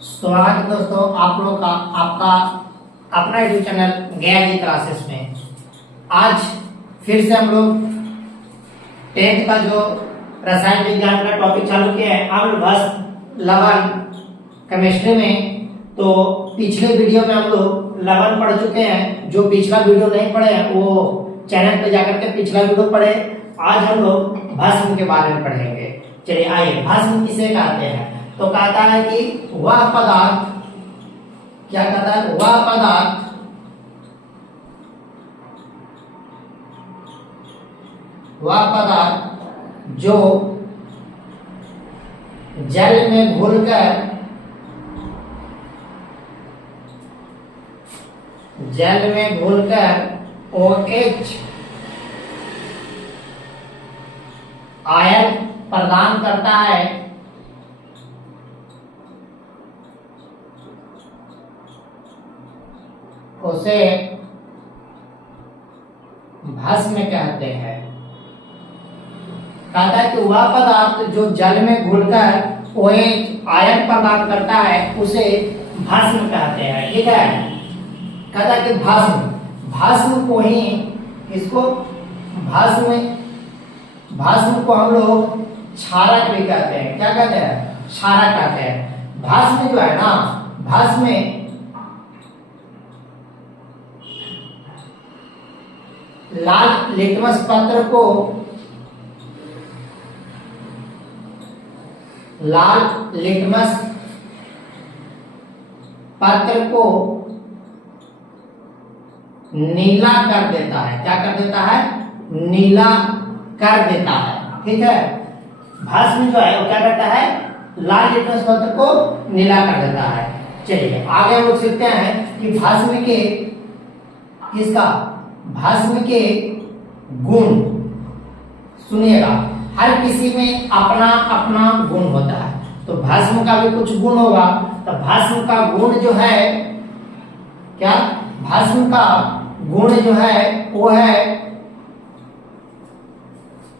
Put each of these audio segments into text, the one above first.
स्वागत दोस्तों आप लोग का आपका अपना यूट्यूब चैनल गया जी क्लासेस में। आज फिर से हम लोग 10th का जो रसायन विज्ञान का टॉपिक चालू किया है अम्ल भस्म लवण केमिस्ट्री में। तो पिछले वीडियो में हम लोग लवण पढ़ चुके हैं। जो पिछला वीडियो नहीं पढ़े हैं वो चैनल पे जाकर के पिछला वीडियो पढ़े। आज हम लोग भस्म के बारे में पढ़ेंगे। चलिए आइए, भस्म किसे कहते हैं? तो कहता है कि वह पदार्थ, क्या कहता है? वह पदार्थ जो जल में घुलकर OH आयन प्रदान करता है, उसे भस्म कहते हैं। कहता है कि वह पदार्थ जो जल में घुलकर OH आयन प्रदान करता है उसे भस्म कहते हैं। ठीक है, कहता है कि भस्म को ही इसको भस्म को हम लोग क्षारक भी कहते हैं। क्या कहते हैं? क्षारक कहते हैं। भस्म जो है ना, भस्म में लाल लिटमस पत्र को नीला कर देता है। क्या कर देता है? नीला कर देता है। ठीक है, भस्म जो है वो क्या करता है? लाल लिटमस पत्र को नीला कर देता है। चलिए आगे हम लोग सीखते हैं कि भस्म के गुण। सुनिएगा, हर किसी में अपना अपना गुण होता है। तो भस्म का भी कुछ गुण होगा। तो भस्म का गुण जो है क्या? भस्म का गुण जो है वो है,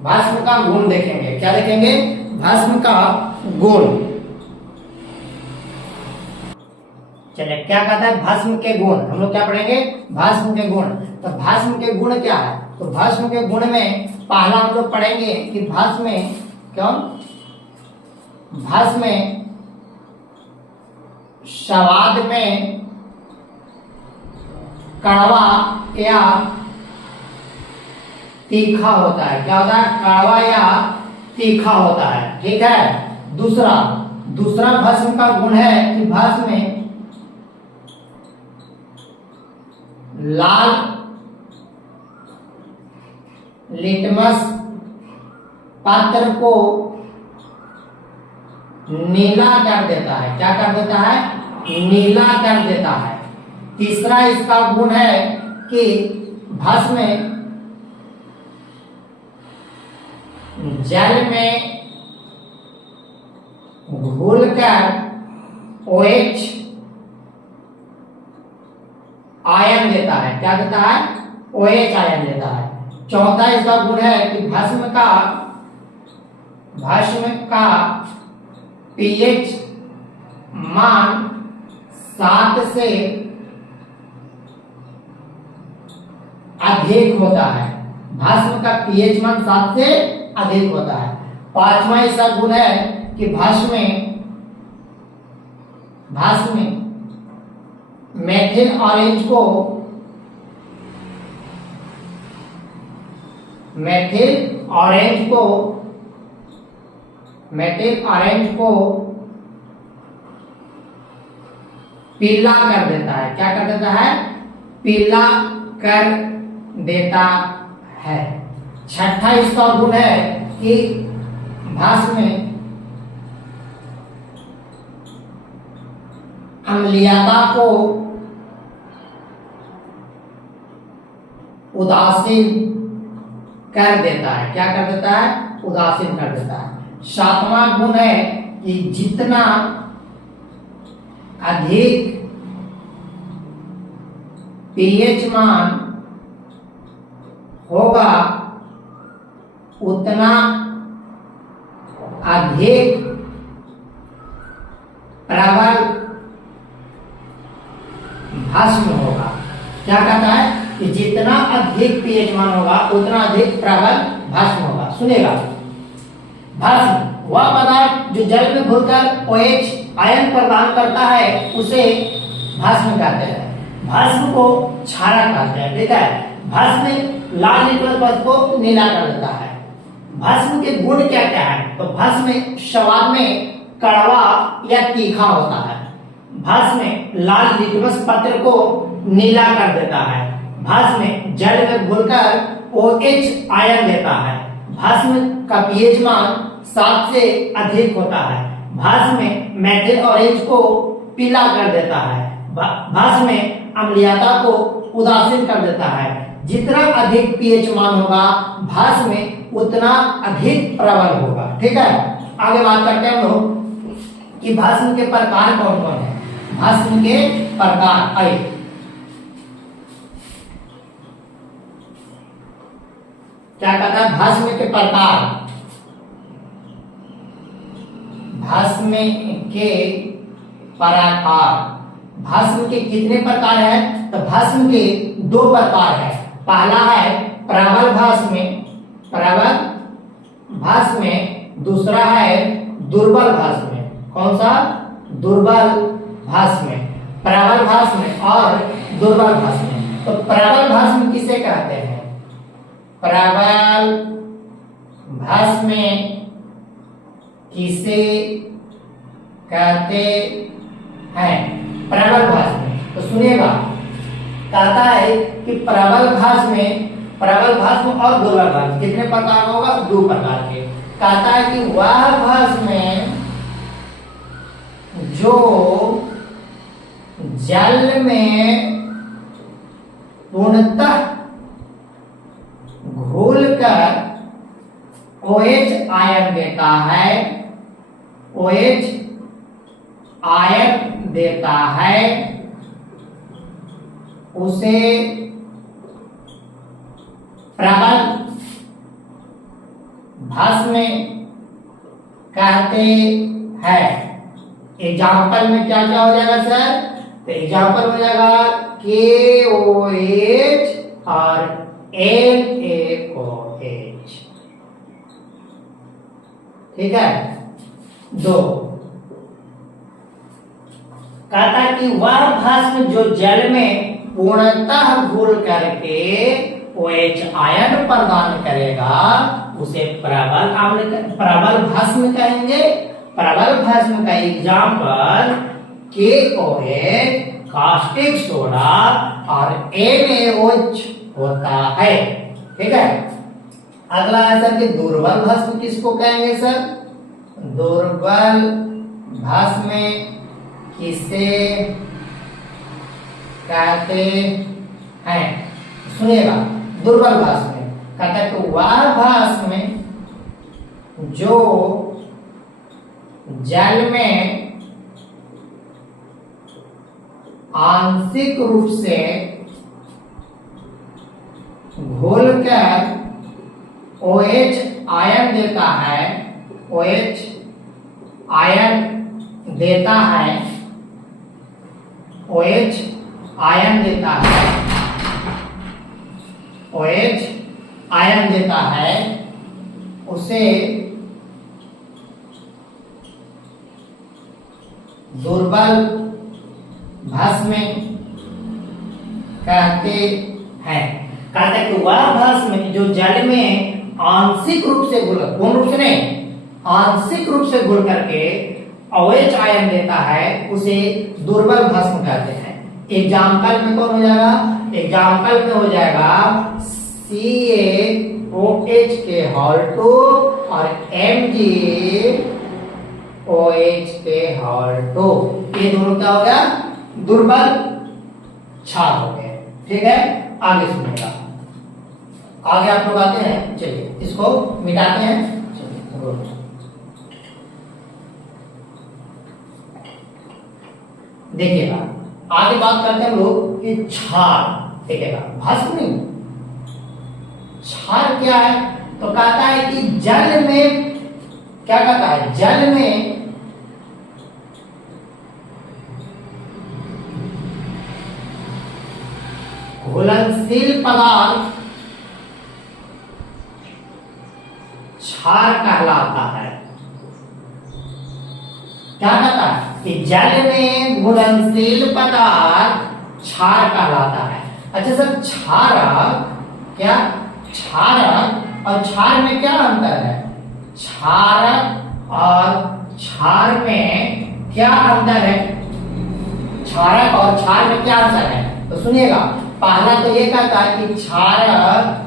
भस्म का गुण देखेंगे। क्या देखेंगे? भस्म का गुण। चलिए, क्या कहता है भस्म के गुण? हम लोग क्या पढ़ेंगे? भस्म के गुण। तो भस्म के गुण क्या है? तो भस्म के गुण में पहला हम लोग पढ़ेंगे कि भस्म स्वाद में कड़वा या तीखा होता है। क्या होता है? कड़वा या तीखा होता है। ठीक है। दूसरा भस्म का गुण है कि भस्म में लाल लिटमस पत्र को नीला कर देता है। क्या कर देता है? नीला कर देता है। तीसरा इसका गुण है कि भस्म जल में घुलकर OH आयन देता है। क्या देता है? OH आयन देता है। चौथा इसका गुण है कि भस्म का pH मान 7 से अधिक होता है। भस्म का pH मान 7 से अधिक होता है। पांचवा इसका गुण है कि भस्म मेथिल ऑरेंज को पीला कर देता है। क्या कर देता है? पीला कर देता है। छठा इसका गुण है कि भस्म अम्लीयता को उदासीन कर देता है। क्या कर देता है? उदासीन कर देता है। सातवां गुण है कि जितना अधिक pH मान होगा उतना अधिक प्रबल भस्म होगा। क्या कहता है कि जितना अधिक पीएच मान होगा उतना अधिक प्रबल भस्म होगा। सुनेगा, भस्म वह पदार्थ जो जल में घुलकर OH आयन प्रदान करता है उसे भस्म कहते हैं। भस्म को क्षारा कहते हैं। ठीक है, भस्म लाल लिटमस पदार्थ को नीला कर देता है। भस्म के गुण क्या क्या है? तो भस्म स्वाद में कड़वा या तीखा होता है। भस्म लाल लिटमस पत्र को नीला कर देता है। भस्म जल में घुलकर OH आयन देता है। भस्म का पीएच मान 7 से अधिक होता है। भस्म मेथिल ऑरेंज को पीला कर देता है। भस्म अम्लीयता को उदासीन कर देता है। जितना अधिक पीएच मान होगा भस्म उतना अधिक प्रबल होगा। ठीक है, आगे बात करते हैं हम लोग कि भस्म के प्रकार कौन कौन है। भस्म के प्रकार आइए, क्या कहता है भस्म के प्रकार। भस्म के प्रकार, भस्म के कितने प्रकार है? तो भस्म के 2 प्रकार है। पहला है प्रबल भस्म, प्रबल भस्म। दूसरा है दुर्बल भस्म। कौन सा? दुर्बल भस्म। प्रबल भस्म और दुर्बल भस्म। तो प्रबल भस्म किसे कहते हैं? प्रबल भस्म किसे कहते हैं? प्रबल भस्म। तो सुनिएगा, कहता है कि प्रबल भस्म और दुर्बल भस्म कितने प्रकार का होगा? 2 प्रकार के। कहता है कि वह भस्म जो जल में पूर्णतः घुलकर OH आयन देता है, OH आयन देता है, उसे प्रबल भस्म कहते हैं। एग्जाम्पल में क्या क्या हो जाएगा सर? तो एग्जाम्पल हो जाएगा KOH और NaOH। ठीक है, 2 कहता है कि वह भस्म जो जल में पूर्णतः घुल करके OH आयन प्रदान करेगा उसे प्रबल भस्म कहेंगे। प्रबल भस्म का एग्जाम्पल KOH कास्टिक सोडा और NaOH होता है। ठीक है, अगला है सर कि दुर्बल भस्म किसको कहेंगे सर? दुर्बल भस्म किसे कहते हैं? सुनिएगा, दुर्बल भस्म कहता है कि वह भस्म जो जल में आंशिक रूप से घोलकर OH आयन देता है, OH आयन देता है, OH आयन देता है, OH आयन देता है, उसे दुर्बल भस्म कहते हैं। कहते हैं कि वह भस्म जो जल में आंशिक रूप से घुल, पूर्ण रूप से नहीं, आंशिक रूप से घुल करके OH आयन देता है उसे दुर्बल भस्म कहते हैं। एग्जाम्पल में कौन हो जाएगा? एग्जाम्पल में हो जाएगा CaOH के होल 2 और MgOH के होल 2। ये दोनों क्या हो गया? दुर्बल क्षार हो गए। ठीक है, आगे सुनिएगा। आगे आप लोग आते हैं, चलिए इसको मिटाते हैं। चलिए देखिएगा, आगे बात करते हैं हम लोग कि क्षार। देखिएगा, भस्म नहीं, क्षार क्या है? तो कहता है कि जल में क्या कहता है? जल में घुलनशील पदार्थ क्षार कहलाता है। क्या कहता है कि जल में घुलनशील पदार्थ क्षार कहलाता है। अच्छा सर, क्षारक क्या, क्षारक और क्षार में क्या अंतर है? क्षारक और क्षार में क्या अंतर है? क्षारक और क्षार में क्या अंतर है? तो सुनिएगा, पहला तो ये कहता है कि क्षारक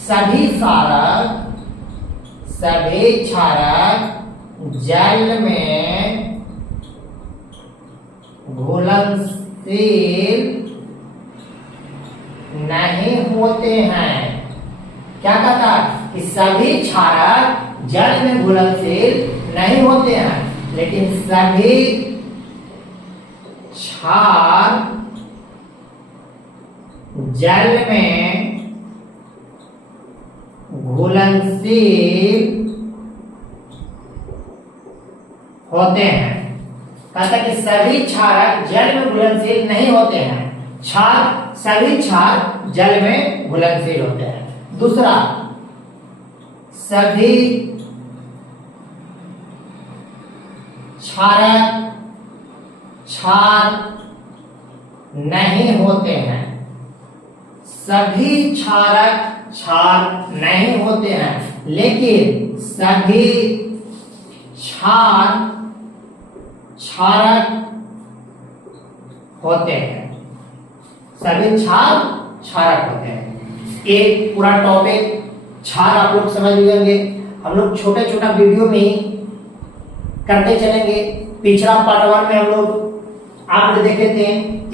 सभी क्षारक जल में घुलनशील नहीं होते हैं। क्या कहता है कि सभी क्षारक जल में घुलनशील नहीं होते हैं, लेकिन सभी क्षार जल में घुलनशील होते हैं। कहता कि सभी क्षारक जल में घुलनशील नहीं होते हैं, सभी क्षार जल में घुलनशील होते हैं। दूसरा, सभी क्षारक क्षार नहीं होते हैं, सभी क्षारक क्षार नहीं होते हैं, लेकिन सभी क्षार क्षारक होते हैं। सभी क्षार क्षारक होते हैं। एक पूरा टॉपिक क्षार आप लोग समझ लेंगे। हम लोग छोटे छोटा वीडियो में ही करते चलेंगे। पिछला पार्ट 1 में हम लोग आप देखे थे,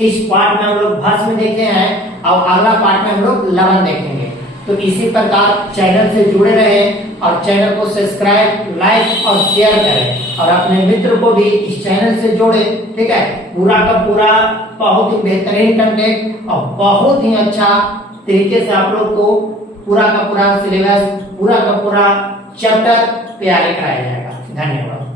इस पार्ट में हम लोग भस्म देखे हैं और अगला पार्ट में हम लोग लवण देखेंगे। तो इसी प्रकार चैनल से जुड़े रहें और चैनल को सब्सक्राइब, लाइक और शेयर करें और अपने मित्र को भी इस चैनल से जोड़े। ठीक है, पूरा का पूरा बहुत ही बेहतरीन कंटेंट और बहुत ही अच्छा तरीके से आप लोग को पूरा का पूरा सिलेबस, पूरा का पूरा चैप्टर तैयारी कराया जाएगा। धन्यवाद।